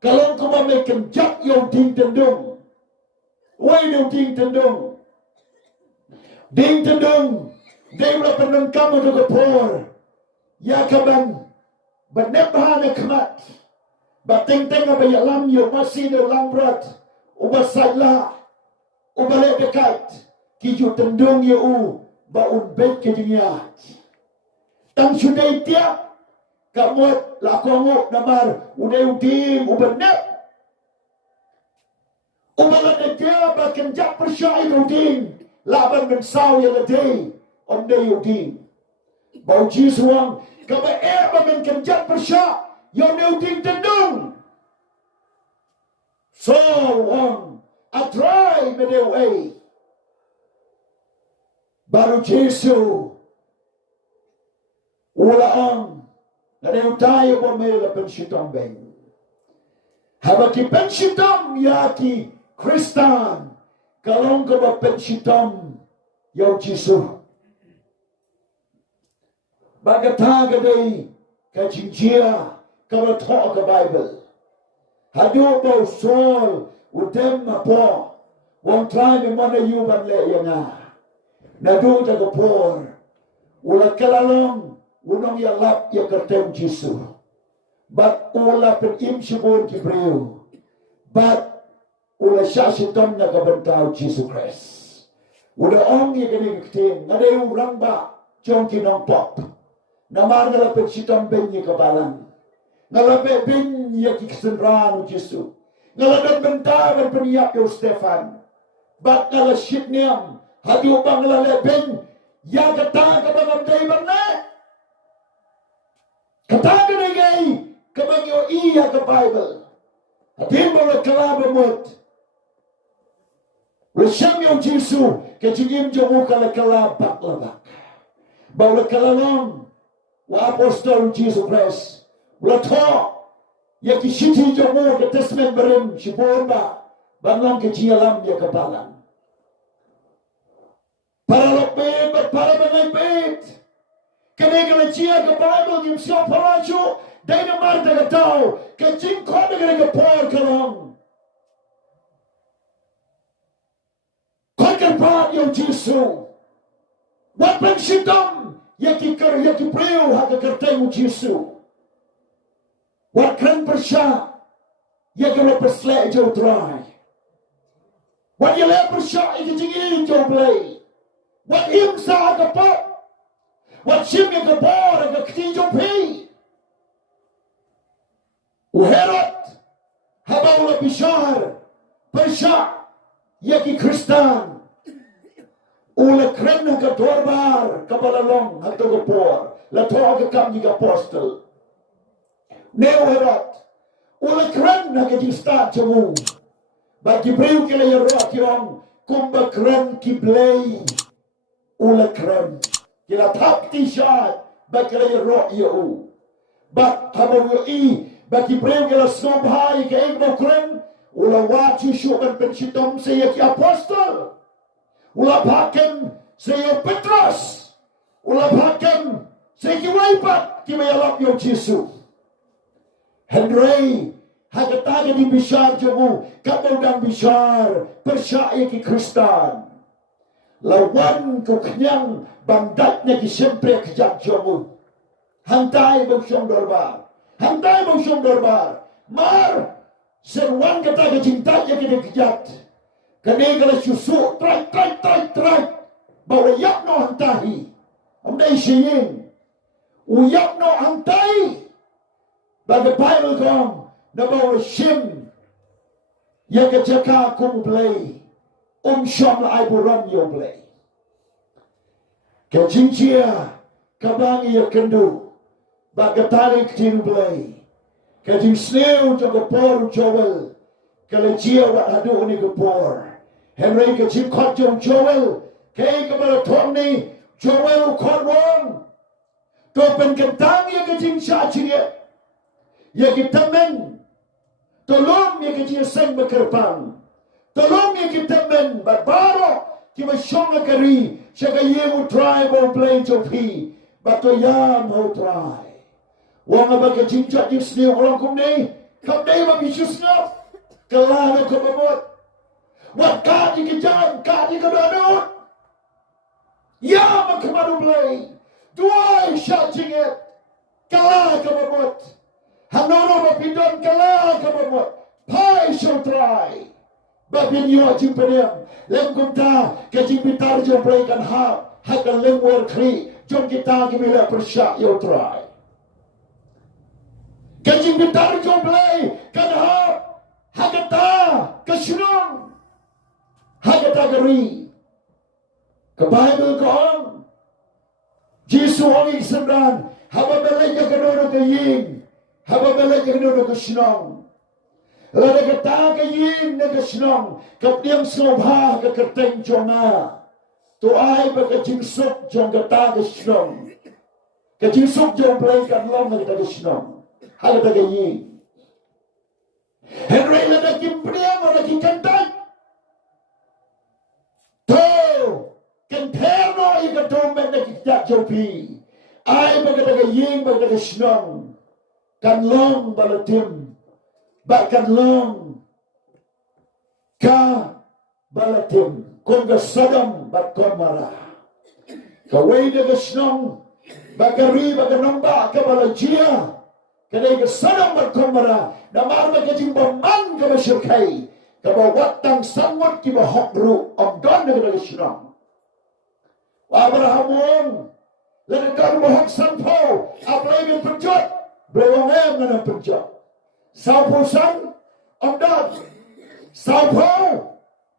Kalau kau mamai kenjak yang ding tendung. Wai yang ding tendung. Ding tendung. Dia berapa nengkam untuk kepor. Ya kaban. Benepah na kemat. Bateng-teng apa ya lam yo masih na lam berat. Ubasailah. Ubalik dekat. Kiju tendung ya baun bet kejinyat. Tang sudah tiap kamut lakonguk namar udah uding ubenep ubalat dia bahkan jak persyai uding laban mensau yang ada on day uding bau jisuang kaba bahkan kenjak persyak yang uding tendung so atrai medeway baru Jesu Ulaang na tayo po may pensyutang beng. Habaki pensyutang yaki Kristan kalong ka ba pensyutang yaw Jisu. Bagataga day kajingjia kabato ka Bible. Hadu ba usol udem na po wang try ni mana yuban le yana. Nadu ta ka por ulat kalalong unong yalap ya kertem Jesu. But ula pen im sibon kibreu. But ula syasitom na kabentau Jesu Christ. Uda ong ya kini kitin. Ngade urang ba chong kinong pop. Namar ngalapet sitom ben ya kabalang. Ngalapet ben ya kikisenrang Jesu. Ngalapet bentagan peniap yo Stefan. But ngalasyit niyam. Hadi upang ngalapet ben ya kata ka bang day barna kata ka na gay ka bang yo iya ka Bible atin mo la kalaba mot Rasham yung Jisu ka jingim jomu ka la kalabak labak baw la kalalong wa apostol Jesus Christ la to ya ki shiti jomu ka testament barim shibon ba banlang ka jialam ya kabalan para lapit at para manaypit. Kanay chia ka Bible yung siya parasyo, day na marta ka tao, ka Jingpynjot na kanay ka por ka lang. Kaya pa yung Jisu. Wapang sitam, yaki priyo haka kartay mo Jisu. Wakran pa siya, yaki rapasle jo dry. Wanyala pa siya, ikijingin jo blay. Wat im sa agapot, wat sim yung gabor, agakitijong pay. Uherot, habaw na bishar, persya, yaki kristan. Ula kren ng kadorbar, kabalalong, hagto gapor, lato agakam ni apostol. Neuherot, ula kren ng kadistat jamu, bagi briw kila yarot yung kumbakren kiblay. Ula kren kila tap t-shirt bakila yaro yo bak habaw yo baki breu kila snobhai ka egbo kren ula wachi shukan penshitom sa yaki apostol ula pakem sa yo Petros ula pakem sa yaki waipat kimayalap yo Jisu Henry hagataga di bishar jamu kabaw dang bishar persya yaki kristan lawan ko kanyang bandat na kisempre kajak jomu. Hantay mong siyang dorbar. Hantay mong siyang dorbar. Mar, serwan kata kajintat ya kinakajat. Kani kala susu, try. Bawa yak no hantahi. Amday siyin. Uyak no hantay. Baga Bible kong na bawa sim. Ya kajaka kumplay. Syam la ay buram yo blay. Kajinjia kabangi ya kendu. Bagatarik tin blay. Kajing sneu to gapor Joel. Kalajia wat hadu ni gapor. Henry kajing kot jong Joel. Kay kabala tong Joel kot wong. Topen kentang ya kajing syaching ya. Ya kitamen. Tolong ya kajing seng bekerpang. Tolong yang kita men barbaro kita syonga kari syaga yemu try mo play jopi bato yam ho try wong abaga Jingpynjot yung sniw orang kumne kapday mabisyusna kalana ko babot wat ka di kejan ka di kedanot yam kemadu play duai syaching it kalana ko babot hanono mapindon kalana ko babot pai show try Babin yo Jingpynjot lem kumta ke Jingpynjot jo play kan ha kan lem wer kri jom kita gimila persya yo try ke Jingpynjot jo play kan ha kata ke sunong kata gari ke Bible kong Jisu ongi semdan haba belanya ke nono ke ying haba belanya ke nono ke sunong Lada kata ke yin na kasnong kapdiam slobha ke kerteng jonga tu ai ba ke jingsuk jong kata kasnong ke jingsuk jong play kan long na kata kasnong hal kata ke yin Henry lada kimpriam ora kikantai to kenterno i ka domen na kijak jopi ai ba kata ke yin ba kata kasnong kan long balatim Bahkan long ka balatim kung gasadam bat komara kaway na gasnong bagari baganong ba kabalajia kanay gasadam bat komara na marma kajing baman kabasirkay kabawatang sangot kibahokru amdon na gasnong Abraham wong lalagang bahok sanpo aplay ng penjot brewangem na ng penjot Sao Pusan, ông Đan. Sao Phô,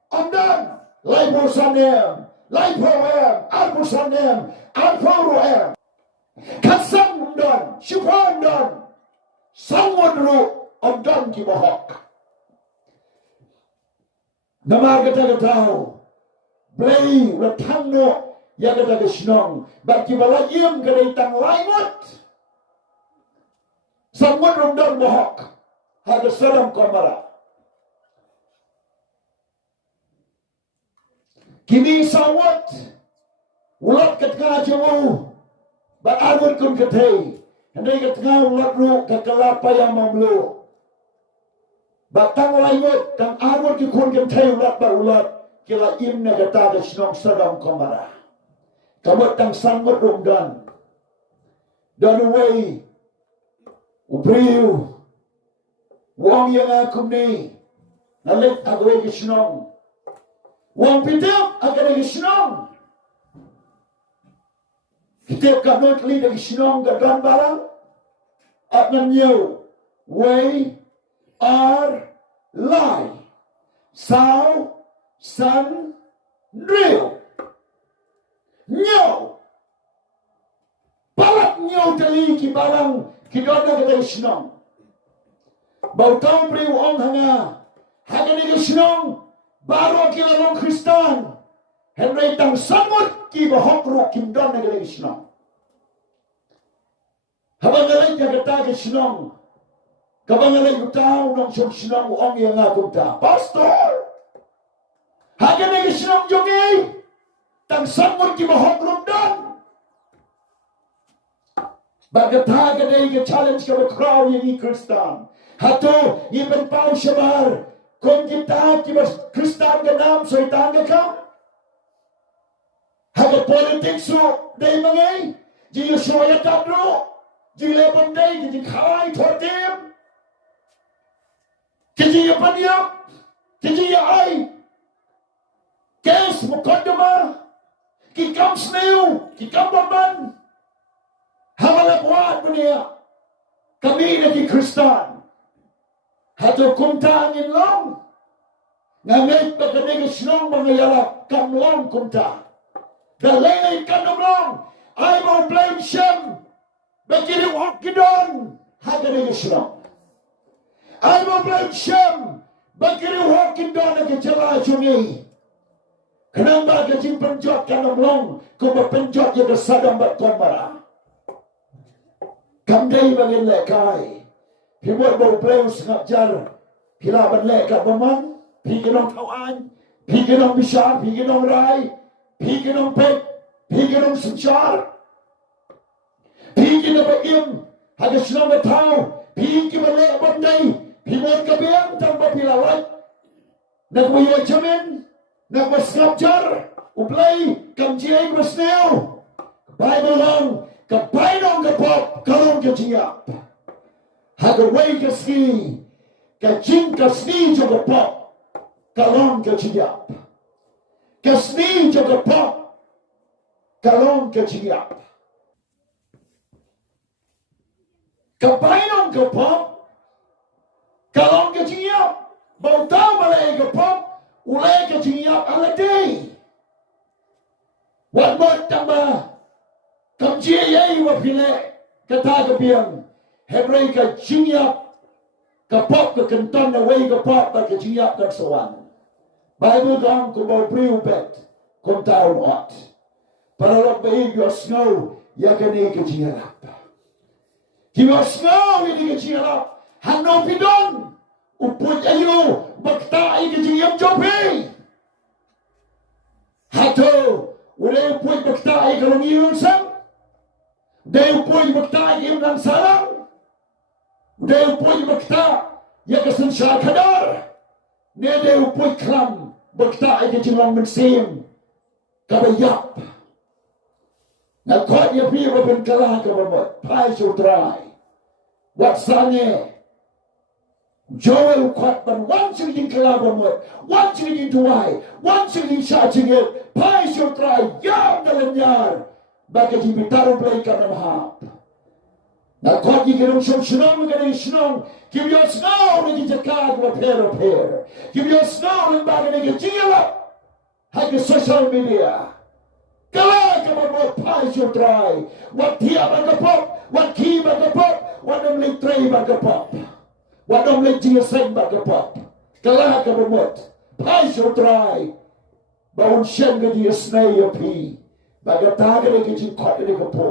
ông Đan. Lai Pusan em. lai proem al pusanem al proem kasam don shipon don someone ru on don ki bohok nama kata tahu blai ratangno ya kata kesnong bagi bala im kedai tang laimut someone ru don bohok ada seram kamera kini sawat ulat ketka jemu ba arwut kun ketei andai ketka ulat ru kekelapa yang mamlu ba tang laimut tang arwut ki kun ketei ulat ba ulat kila imna kata kesnong seram kamera kabut tang sangut rumdan dan away ubriu wong yang aku ni nalik agwe kesnong wong pitap akan senang. Kita kabut li dari senang dan barang. Akan nyu, way, are, lie, sao, san, real. Nyu, balat nyu tali ki barang kita nak dari senang. Bau tahu priu ong hanga, hagan dari senang. Baru kila orang Kristen Henry tang samut ki bahok ru kim don negara Islam. Habang alai jaga ke Islam. Kabang alai utau nong som Islam ong yang aku ta. Pastor. Haga negara Islam jongi. Tang samut ki bahok ru don. Bagata ke negara challenge ke crowd yang Kristen. Hato iben pau shabar. Kung kita Kristen ke nam syaitan ke kam haga politik su day mangai ji soya kadro ji lepon day ji khai thotim ji paniap ji ai kes mukaddama ki kam sneu ki kam baban haga buat dunia kami ni Kristen Hato kumta angin long. Ngamit pa kami kisnong mga yalak kamlong kumta. Dalay kanong long. I will blame Shem. Bakiri wakidon. Hagari kisnong. I will blame Shem. Bakiri wakidon na kichala chungi. Kanang ba ka Jingpynjot kanong long. Kung mapenjot yung kasadang baton mara. Kamday magin lekay. Himut bau pleu sengap jar Hila ban lek kat baman Pi kenong kawan Pi kenong bisar Pi kenong rai Pi kenong pet Pi kenong sencar Pi kenong baim Haga senang batau Pi kenong lek bandai Pi mut kabiang tanpa pilawat Nak buyo jamin Nak bersengap jar Uplay kamjiai bersneu Bible long Kapainong kapop Kalong kejiap Haga way ka ski, ka jing ka sni jo ka pop, kalong ka chiyap. Ka sni jo ka pop, kalong ka chiyap. Ka bainong ka pop, kalong ka chiyap. Bautaw malay ka pop, ulay ka chiyap aladay. Wat mo tamba, kamjiyay wapile, kataga biyang. Hebrai ka jingyap kapop ka kenton na way kapop ba ka jingyap ka sawan. Bible dong ko ba priu bet kom taon ot. Para lok ba yung snow ya ka ni ka jingyap. Kiyo snow ini ka jingyap. Hano pidon uput ayo bakta ay ka jingyap jopi. Hato ule uput bakta ay ka lumiyong sam. Day uput bakta ay ka sarang. Dia upoi bakta ya kesan syakadar. Dia upoi kram bakta ya kejimang mensim kabayap. Nak kuat ya pi robin kalah kabamot. Pai sutrai. Waksanya Joel kuat ban wan sing kalah bamot. Wan sing tuai. Wan sing syajinget. Pai sutrai yam dalam yar. Bagi jibitaru play kanamhap. Na kod gigenom som shnong gani shnong kim yo snow ni jakad wa pair. Kim yo snow ni bagani gijila. Hage social media. หมดพายเชียวตรายวัดเทียมันกระพบวัดขี้มันกระพบวัดน้ำลิตรีมันกระพบวัดน้ำลิจีเซนมันกระพบกล้ากันหมดพายเชียวตรายบางเช่นก็ดีสเนยพีบางตาก็ได้กินขอดก็ได้กระพอ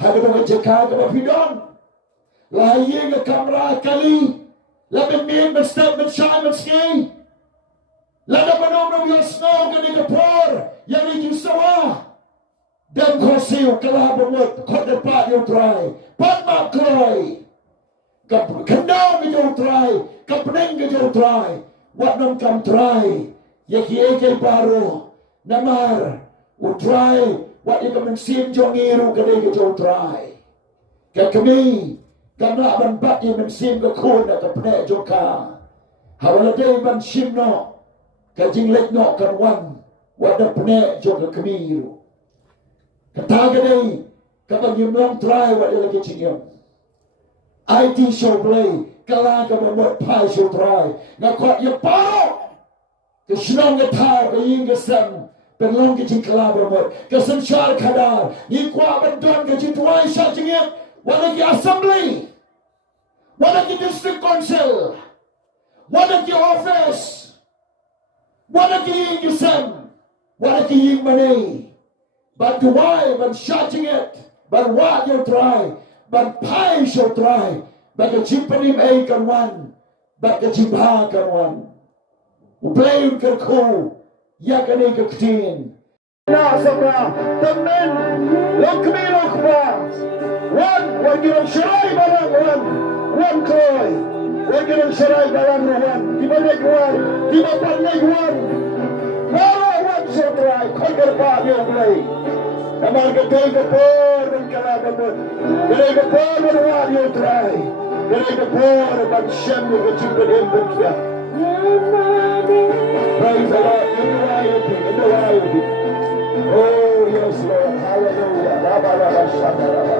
หากต้องจะฆ่ากับพี่ดอนลายยิงกับคำรากาลีแล้วเป็นเมียนเป็นสเต็ปเป็นชายเป็นสกีแล้วดับน้องน้องยาสโนกันในกระพอยังมีจิตสวะเดินขอสิวกลาบหมดคนเดินป่าอยู่ไตรปัดมาคลอยกับขันดาวก็อยู่ไตรกับเน่งก็อยู่ไตรวัดน้ำกำไตรยาขี้เอเกปารุนามาร์อุไตรวัดยังกับมันเสียงจงอีรุกันเองก็อยู่ไตรกับขมีกันละมันบัดยังมันเสียงก็คูนกับแพร่จงกาหาวันละเดย์มันชิมเนาะกับจิงเล็กเนาะกันวันวัดแพร่จงกับขมีรุกันทางกันเองกับมันยืมน้องไตรวัดยังกับจิงยมไอทีโชว์เพลย์กลากับมันหมดพายโชว์ไตรนักขวดยังเป้าก็ชนองกับท้าก็ยิงกับสันเป็นลงกับจิงกลาบหมดก็สัญชาติขดายิงกว่าเป็นดอนกับจิงทวายชาจิงเงี้ยวันนี้ assembly วันนี้ district council วันนี้ office วันนี้ยิงกับสันวันนี้ยิงมันเองบันทวายบันชาจิงเงี้ยบันว่าอยู่ไตรบันพายโชว์ไตรบันกับจิงปนิมเองกันวันบันกับจิงพากันวันเปลย์กันคู่ยากันเองกับทีนน่าสำราญตำแหน่งลงขมีลงขวาวันกินชายบาลังวันคอยวันกินชายบาลังวันที่บ้านเล็กวันที่บ้านเล็กวันวันสุดท้ายคนกระป๋าอยู่เลยน้ำมันกระเทยกระโปงมันกระลาบมันกระเลยกระโปงมันว่าอยู่ไตรกระเลยกระโปงมันเชื่อมอยู่กับจิตเป็นเอ็มบุญแก่ Praise the Lord. In the wild, in the wild. Oh, yes, Lord. Hallelujah. Rabba, rabba, shanda, rabba.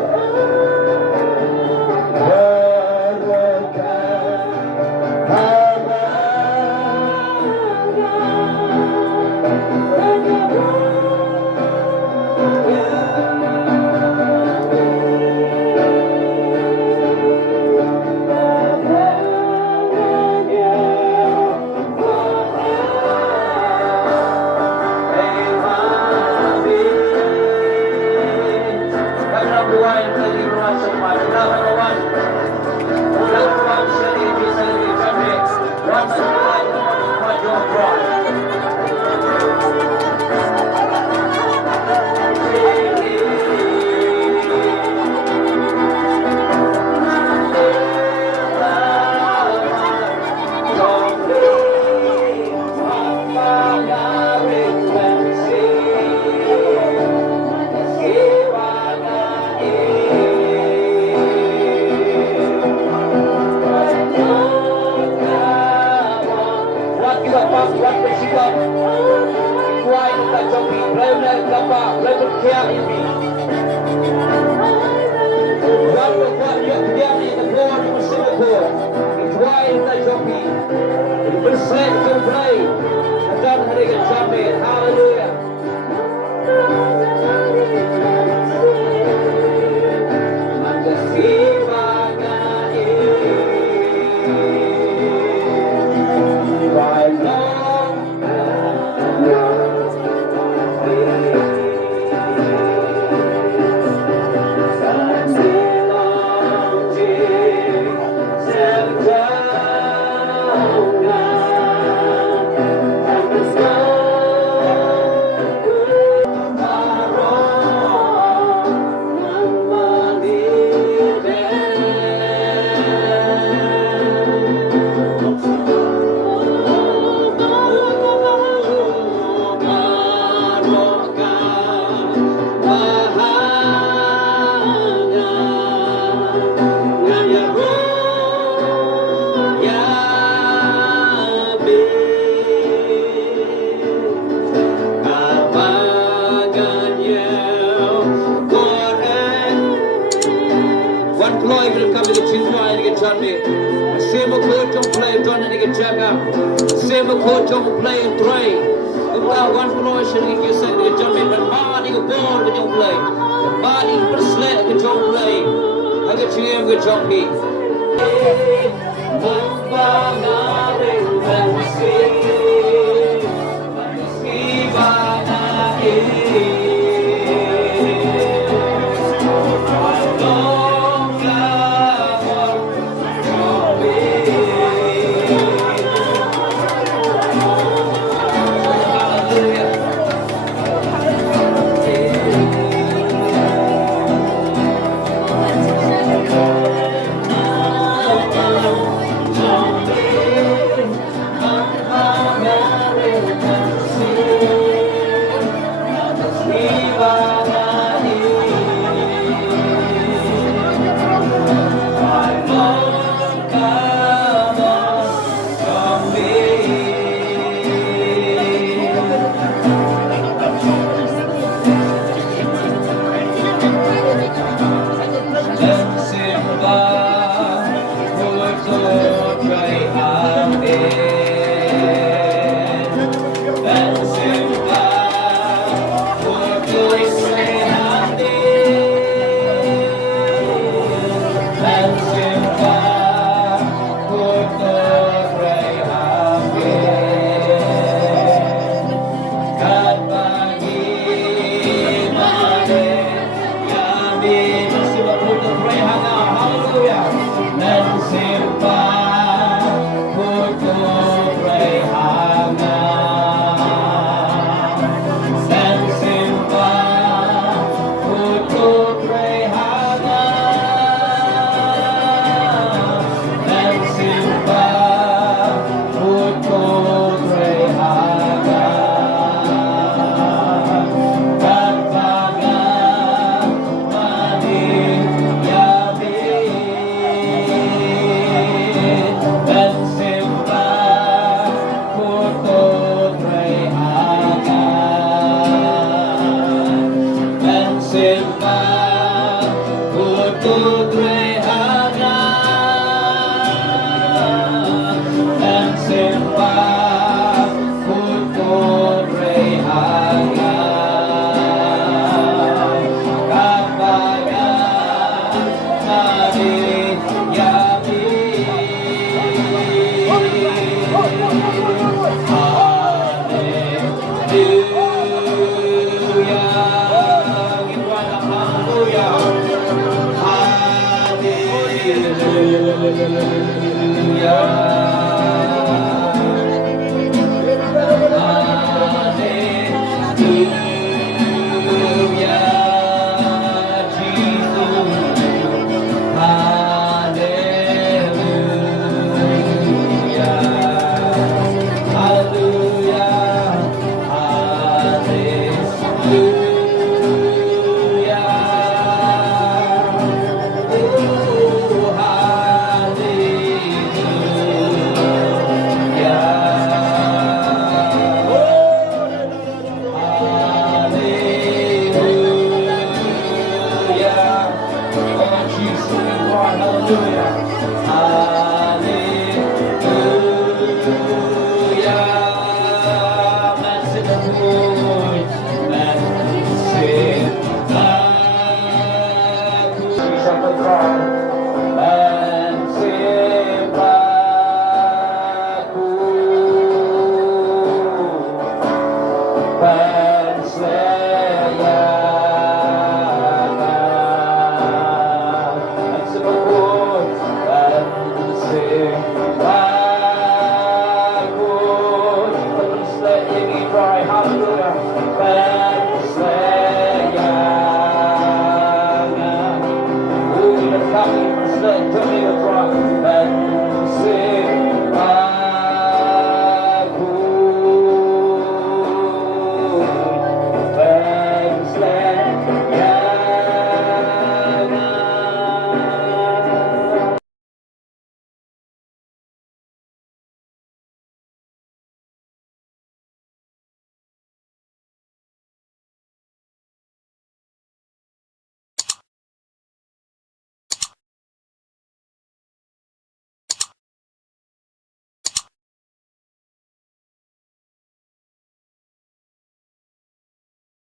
Same coach on play in three. Chúng ta quan phôi sự kiện như sẽ được cho mình bằng ba đi của ball với trong play. Ba đi bất sled với trong play. Hãy cái chị em với trong đi. Bye.